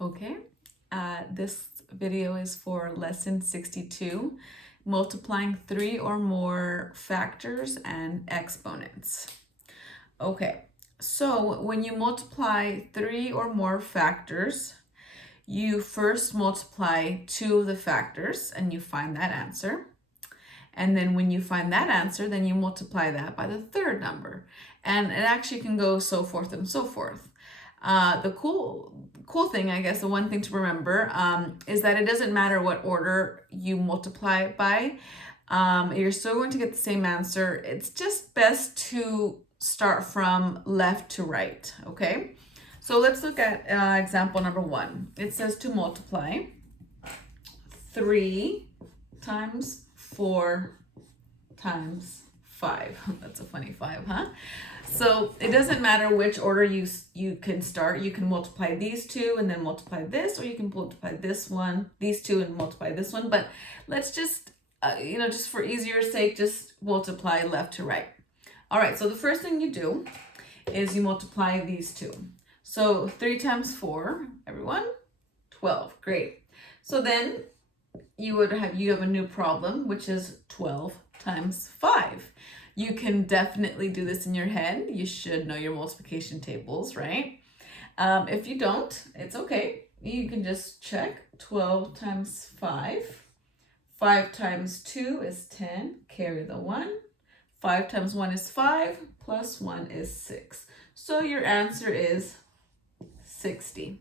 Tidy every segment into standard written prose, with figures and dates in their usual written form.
Okay, this video is for lesson 62, multiplying 3 or more factors and exponents. Okay, so when you multiply 3 or more factors, you first multiply 2 of the factors and you find that answer. And then when you find that answer, then you multiply that by the third number. And it actually can go so forth and so forth. The cool thing, I guess, the one thing to remember is that it doesn't matter what order you multiply it by. You're still going to get the same answer. It's just best to start from left to right, okay? So let's look at example number 1. It says to multiply 3 times 4 times 5. That's a funny 5, huh? So it doesn't matter which order you can start. You can multiply these two and then multiply this, or you can multiply these two and multiply this one. But let's just, just for easier sake, just multiply left to right. All right, so the first thing you do is you multiply these two. So 3 times 4, everyone, 12, great. So then you have a new problem, which is 12 times 5. You can definitely do this in your head. You should know your multiplication tables, right? If you don't, it's okay. You can just check 12 times 5. 5 times 2 is 10, carry the 1. 5 times 1 is 5, plus 1 is 6. So your answer is 60.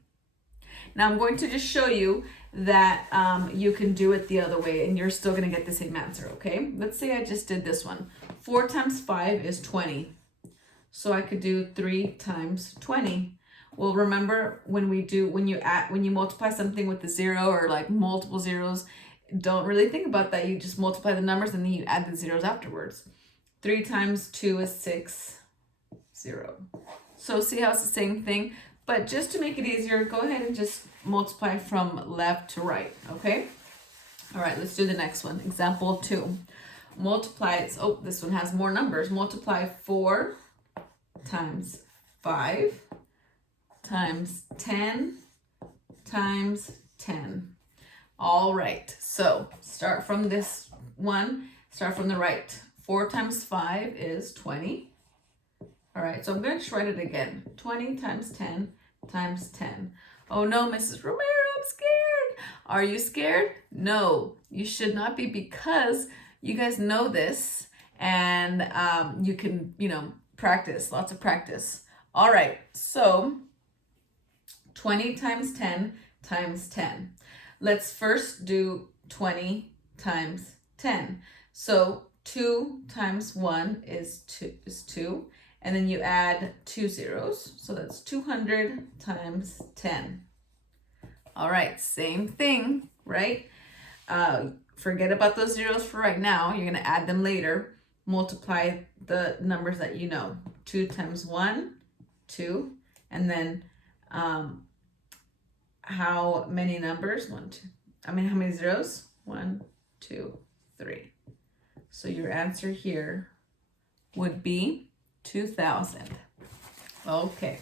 Now I'm going to just show you that you can do it the other way and you're still going to get the same answer, okay? Let's say I just did this one. 4 times 5 is 20. So I could do 3 times 20. Well, remember when you multiply something with a 0 or like multiple zeros, don't really think about that. You just multiply the numbers and then you add the zeros afterwards. 3 times 2 is 6, 0. So see how it's the same thing? But just to make it easier, go ahead and just multiply from left to right, okay? All right, let's do the next one. Example 2. This one has more numbers. Multiply 4 times 5 times 10 times 10. All right, so start from this one. Start from the right. 4 times 5 is 20. All right, so I'm going to just write it again. 20 times 10 times 10. Oh no, Mrs. Romero, I'm scared. Are you scared? No, you should not be, because you guys know this and you can, practice, lots of practice. All right, so 20 times 10 times 10. Let's first do 20 times 10. So 2 times 1 is 2. And then you add 2 zeros. So that's 200 times 10. All right, same thing, right? Forget about those zeros for right now. You're going to add them later. Multiply the numbers that you know. 2 times 1, 2. And then how many numbers? How many zeros? 1, 2, 3. So your answer here would be 2,000. Okay.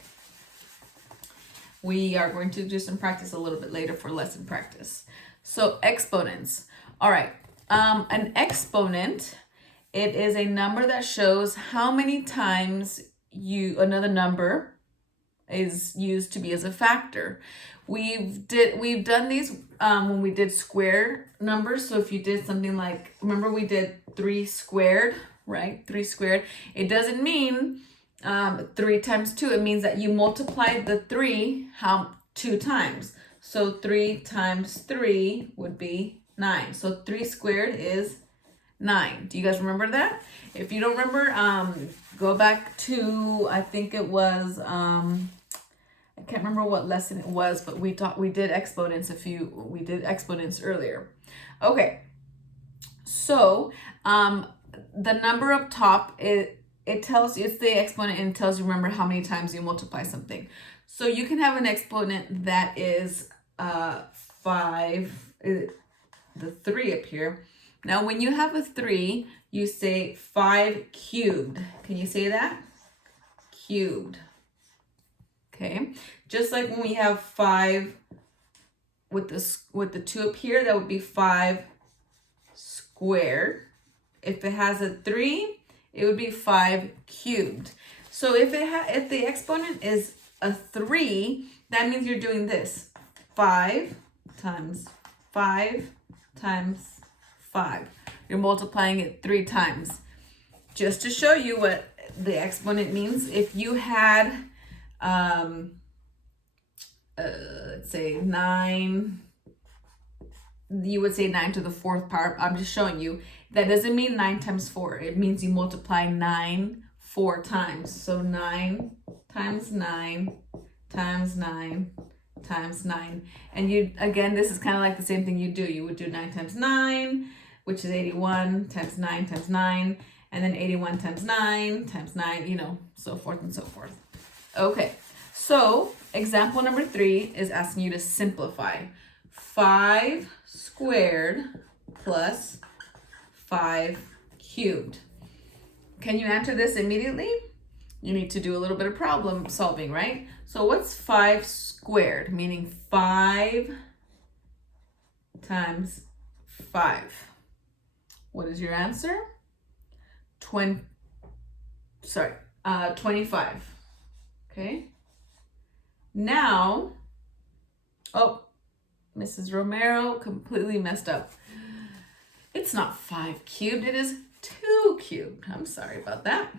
We are going to do some practice a little bit later for lesson practice. So exponents. All right. An exponent, it is a number that shows how many times another number is used to be as a factor. We've done these when we did square numbers. So if you did something like, remember we did 3 squared, right? 3 squared. It doesn't mean 3 times 2. It means that you multiply the 3 2 times. So 3 times 3 would be 9. So 3 squared is 9. Do you guys remember that? If you don't remember, go back to, I think it was, I can't remember what lesson it was, but we did exponents earlier. Okay. So, the number up top, it tells you, it's the exponent, and it tells you, remember, how many times you multiply something. So you can have an exponent that is 5, the 3 up here. Now when you have a 3, you say 5 cubed. Can you say that? Cubed. Okay, just like when we have 5 with the 2 up here, that would be 5 squared. If it has a 3, it would be 5 cubed. So if the exponent is a 3, that means you're doing this. 5 times 5 times 5. You're multiplying it 3 times. Just to show you what the exponent means, if you had, let's say 9, you would say 9 to the 4th power. I'm just showing you. That doesn't mean 9 times 4. It means you multiply 9 4 times. So 9 times 9 times 9 times 9. And you, again, this is kind of like the same thing you do. You would do 9 times 9, which is 81, times 9 times 9, and then 81 times 9 times 9, you know, so forth and so forth. Okay, so example number 3 is asking you to simplify. 5 squared plus 5 cubed. Can you answer this immediately? You need to do a little bit of problem solving, right? So what's 5 squared? Meaning 5 times 5. What is your answer? 25. Okay. Now, oh, Mrs. Romero completely messed up. It's not 5 cubed, it is 2 cubed. I'm sorry about that.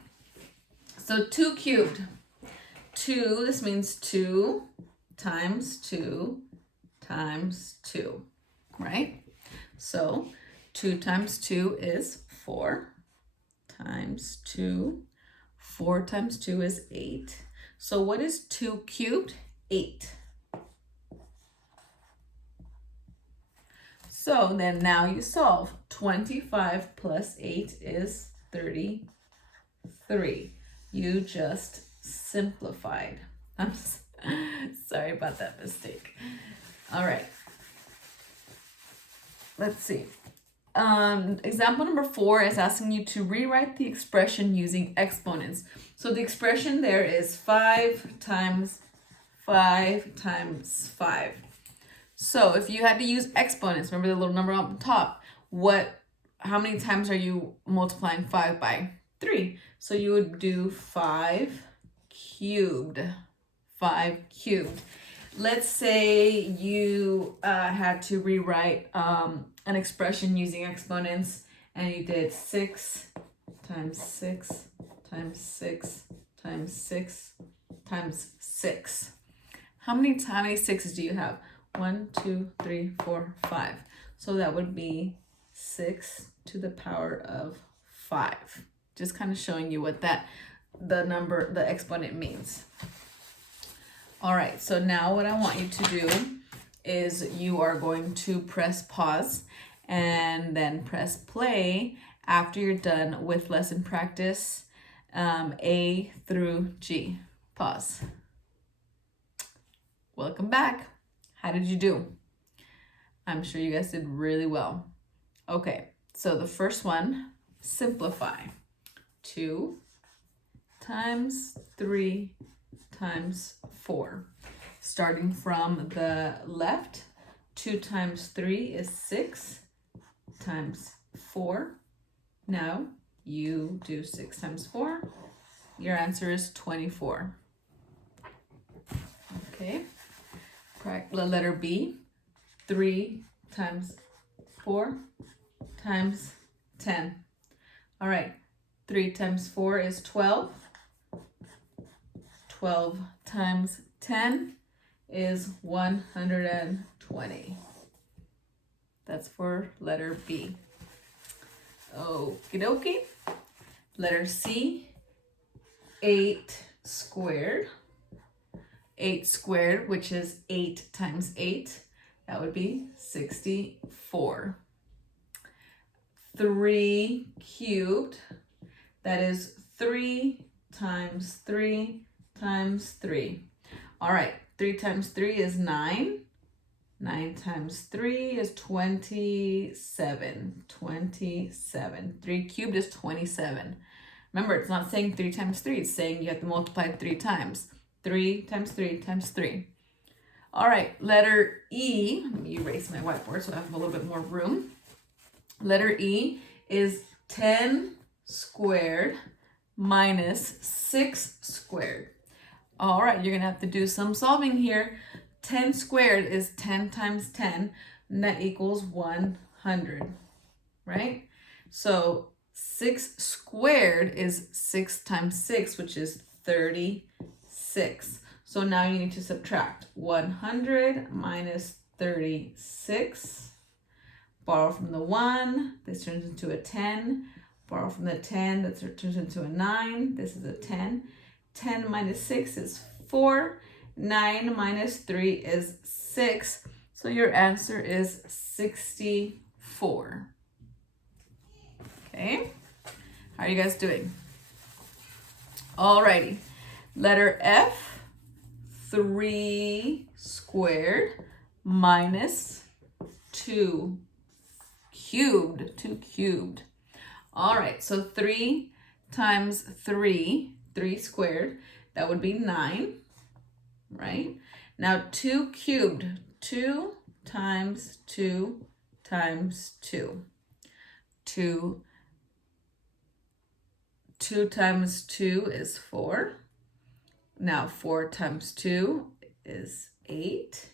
So 2 cubed. 2, this means 2 times 2 times 2, right? So 2 times 2 is 4 times 2. 4 times 2 is 8. So what is 2 cubed? 8. So then now you solve. 25 plus 8 is 33. You just simplified. I'm sorry about that mistake. All right. Let's see. Example number 4 is asking you to rewrite the expression using exponents. So the expression there is 5 times 5 times 5. So if you had to use exponents, remember the little number on top, how many times are you multiplying 5 by? 3. So you would do 5 cubed. 5 cubed. Let's say you had to rewrite an expression using exponents, and you did 6 times 6 times 6 times 6 times 6. How many 6s do you have? 1, 2, 3, 4, 5. So that would be 6 to the power of 5. Just kind of showing you what the exponent means. All right, so now what I want you to do is you are going to press pause and then press play after you're done with lesson practice A through G. Pause. Welcome back. How did you do? I'm sure you guys did really well. Okay, so the first one, simplify. 2 times 3 times 4. Starting from the left, 2 times 3 is 6 times 4. Now you do 6 times 4. Your answer is 24. Okay. Letter B, 3 times 4 times 10. All right, 3 times 4 is 12. 12 times 10 is 120. That's for letter B. Okie dokie. Letter C, 8 squared. 8 squared, which is 8 times 8. That would be 64. 3 cubed. That is 3 times 3 times 3. All right, 3 times 3 is 9. 9 times 3 is 27. 27. 3 cubed is 27. Remember, it's not saying 3 times 3. It's saying you have to multiply 3 times. 3 times 3 times 3. All right, letter E. Let me erase my whiteboard so I have a little bit more room. Letter E is 10 squared minus 6 squared. All right, you're gonna have to do some solving here. 10 squared is 10 times 10, and that equals 100, right? So 6 squared is 6 times 6, which is 36. So now you need to subtract 100 minus 36. Borrow from the 1, this turns into a 10. Borrow from the 10, that turns into a 9. This is a 10. 10 minus 6 is 4. 9 minus 3 is 6. So your answer is 64. Okay, how are you guys doing? Alrighty, letter F, 3 squared minus 2 cubed, 2 cubed. All right, so 3 times 3, 3 squared, that would be 9, right? Now 2 cubed, 2 times 2 times 2. 2 times 2 is 4. Now 4 times 2 is 8.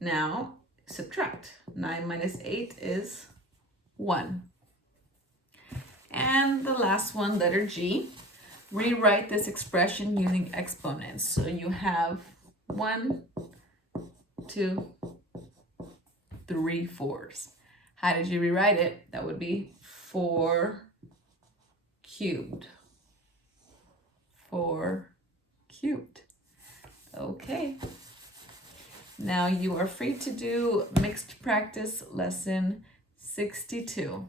Now subtract. 9 minus 8 is 1. And the last one, letter G. Rewrite this expression using exponents. So you have 1, 2, 3 4s. How did you rewrite it? That would be 4 cubed. 4 cubed. Okay. Now you are free to do mixed practice lesson 62.